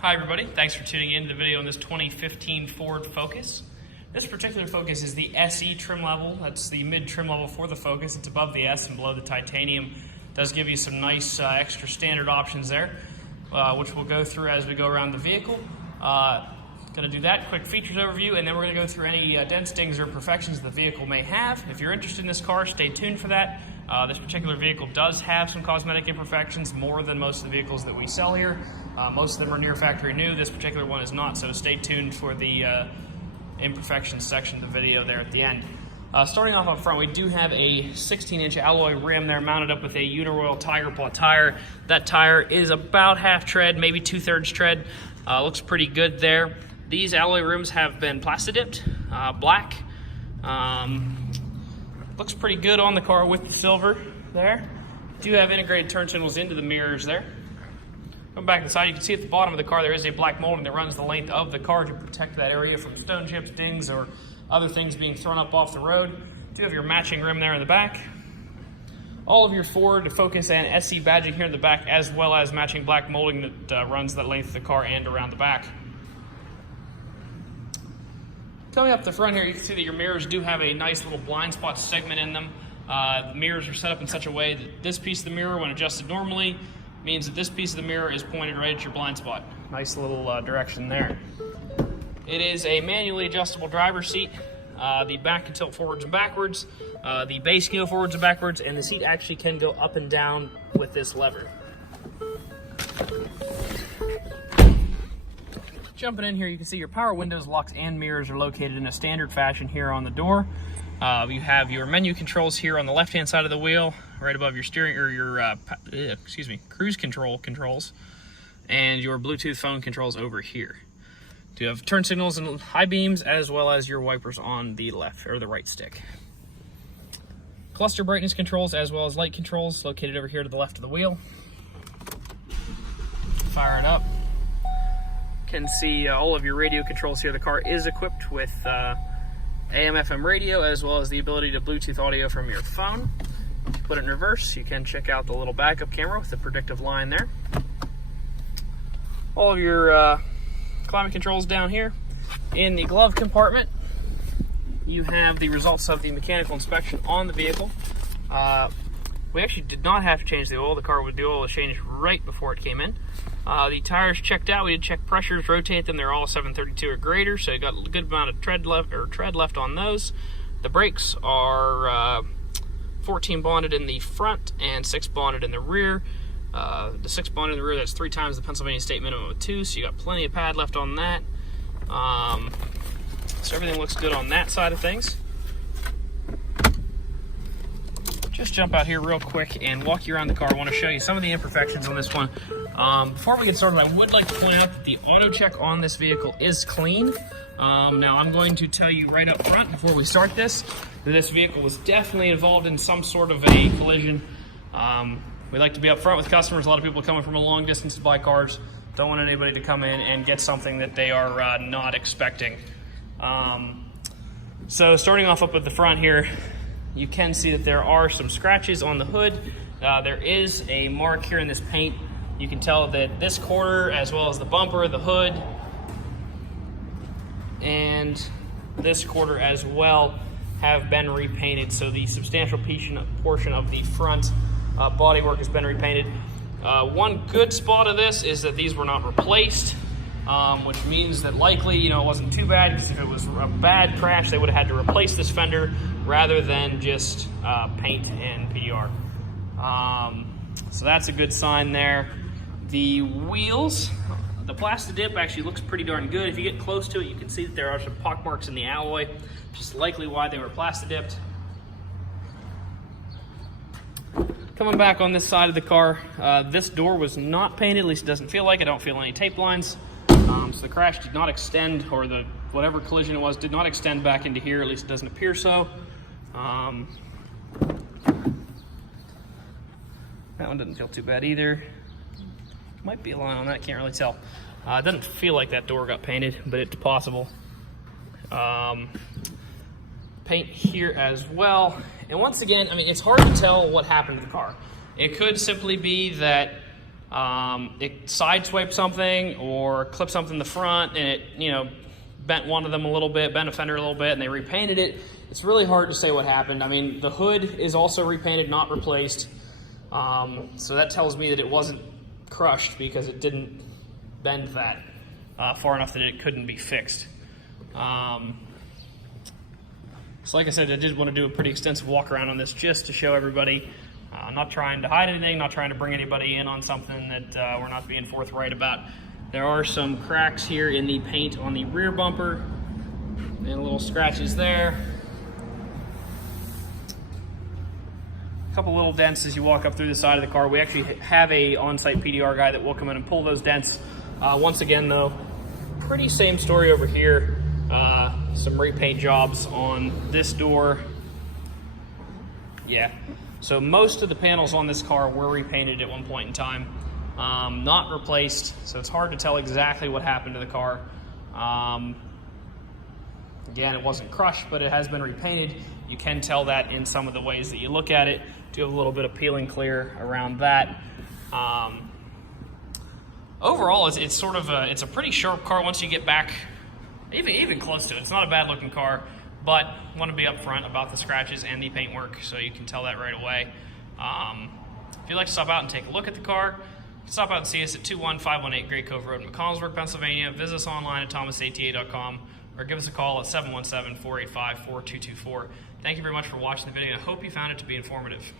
Hi everybody, thanks for tuning in to the video on this 2015 Ford Focus. This particular Focus is the SE trim level. That's the mid trim level for the Focus. It's above the S and below the titanium. It does give you some nice extra standard options there, which we'll go through as we go around the vehicle. Going to do that, quick features overview, and then we're going to go through any dents, dings, or imperfections the vehicle may have. If you're interested in this car, stay tuned for that. This particular vehicle does have some cosmetic imperfections, more than most of the vehicles that we sell here. Most of them are near factory new. This particular one is not, so stay tuned for the imperfections section of the video there at the end. Starting off up front, we do have a 16-inch alloy rim there mounted up with a Uniroyal Tiger Paw tire. That tire is about half tread, maybe 2/3 tread. Looks pretty good there. These alloy rims have been plasti-dipped, black. Looks pretty good on the car with the silver there. Do have integrated turn signals into the mirrors there. Come back to the side, you can see at the bottom of the car there is a black molding that runs the length of the car to protect that area from stone chips, dings, or other things being thrown up off the road. Do have your matching rim there in the back. All of your Ford, Focus, and SE badging here in the back, as well as matching black molding that runs that length of the car and around the back. Coming up the front here, you can see that your mirrors do have a nice little blind spot segment in them. The mirrors are set up in such a way that this piece of the mirror, when adjusted normally, means that this piece of the mirror is pointed right at your blind spot. Nice little direction there. It is a manually adjustable driver's seat. The back can tilt forwards and backwards. The base can go forwards and backwards, and the seat actually can go up and down with this lever. Jumping in here, you can see your power windows, locks, and mirrors are located in a standard fashion here on the door. You have your menu controls here on the left-hand side of the wheel, right above your steering or your cruise control controls, and your Bluetooth phone controls over here. You have turn signals and high beams, as well as your wipers on the left or the right stick. Cluster brightness controls, as well as light controls, located over here to the left of the wheel. Fire it up. Can see all of your radio controls here. The car is equipped with AM/FM radio, as well as the ability to Bluetooth audio from your phone. Put it in reverse, you can check out the little backup camera with the predictive line there. All of your climate controls down here. In the glove compartment, you have the results of the mechanical inspection on the vehicle. We actually did not have to change the oil. The car would do oil change right before it came in. The tires checked out. We did check pressures, rotate them. They're all 732 or greater, so you got a good amount of tread left on those. The brakes are 14 bonded in the front and 6 bonded in the rear. The 6 bonded in the rear, that's 3 times the Pennsylvania state minimum of 2, so you got plenty of pad left on that. So everything looks good on that side of things. Just jump out here real quick and walk you around the car. I want to show you some of the imperfections on this one. Before we get started, I would like to point out that the auto check on this vehicle is clean. Now I'm going to tell you right up front before we start this, that this vehicle was definitely involved in some sort of a collision. We like to be up front with customers. A lot of people coming from a long distance to buy cars. Don't want anybody to come in and get something that they are not expecting. So starting off up at the front here, you can see that there are some scratches on the hood. There is a mark here in this paint. You can tell that this quarter, as well as the bumper, the hood, and this quarter as well, have been repainted. So the substantial portion of the front bodywork has been repainted. One good spot of this is that these were not replaced, which means that likely, it wasn't too bad, because if it was a bad crash, they would have had to replace this fender rather than just paint and PDR. So that's a good sign there. The wheels, the plasti-dip actually looks pretty darn good. If you get close to it, you can see that there are some pock marks in the alloy, which is likely why they were plasti-dipped. Coming back on this side of the car, this door was not painted, at least it doesn't feel like it. I don't feel any tape lines. So the crash did not extend, or the whatever collision it was did not extend back into here, at least it doesn't appear so. That one doesn't feel too bad either. Might be a line on that, can't really tell. It doesn't feel like that door got painted, but it's possible. Paint here as well. And once again, it's hard to tell what happened to the car. It could simply be that it sideswiped something or clipped something in the front, and it, you know, bent one of them a little bit, bent a fender a little bit, and they repainted it. It's really hard to say what happened. I mean, the hood is also repainted, not replaced. So that tells me that it wasn't crushed because it didn't bend that far enough that it couldn't be fixed. So like I said, I did want to do a pretty extensive walk around on this just to show everybody. I'm not trying to hide anything, not trying to bring anybody in on something that we're not being forthright about. There are some cracks here in the paint on the rear bumper and little scratches there. A couple little dents as you walk up through the side of the car. We actually have a on-site PDR guy that will come in and pull those dents. Once again though, pretty same story over here. Some repaint jobs on this door. Yeah, so most of the panels on this car were repainted at one point in time. Not replaced, so it's hard to tell exactly what happened to the car. Again, it wasn't crushed, but it has been repainted. You can tell that in some of the ways that you look at it. Do have a little bit of peel and clear around that. Overall, it's sort of it's a pretty sharp car once you get back, even close to it. It's not a bad looking car, but want to be upfront about the scratches and the paintwork, so you can tell that right away. If you'd like to stop out and take a look at the car, stop out and see us at 21518 Great Cove Road in McConnellsburg, Pennsylvania. Visit us online at thomasata.com or give us a call at 717-485-4224. Thank you very much for watching the video. I hope you found it to be informative.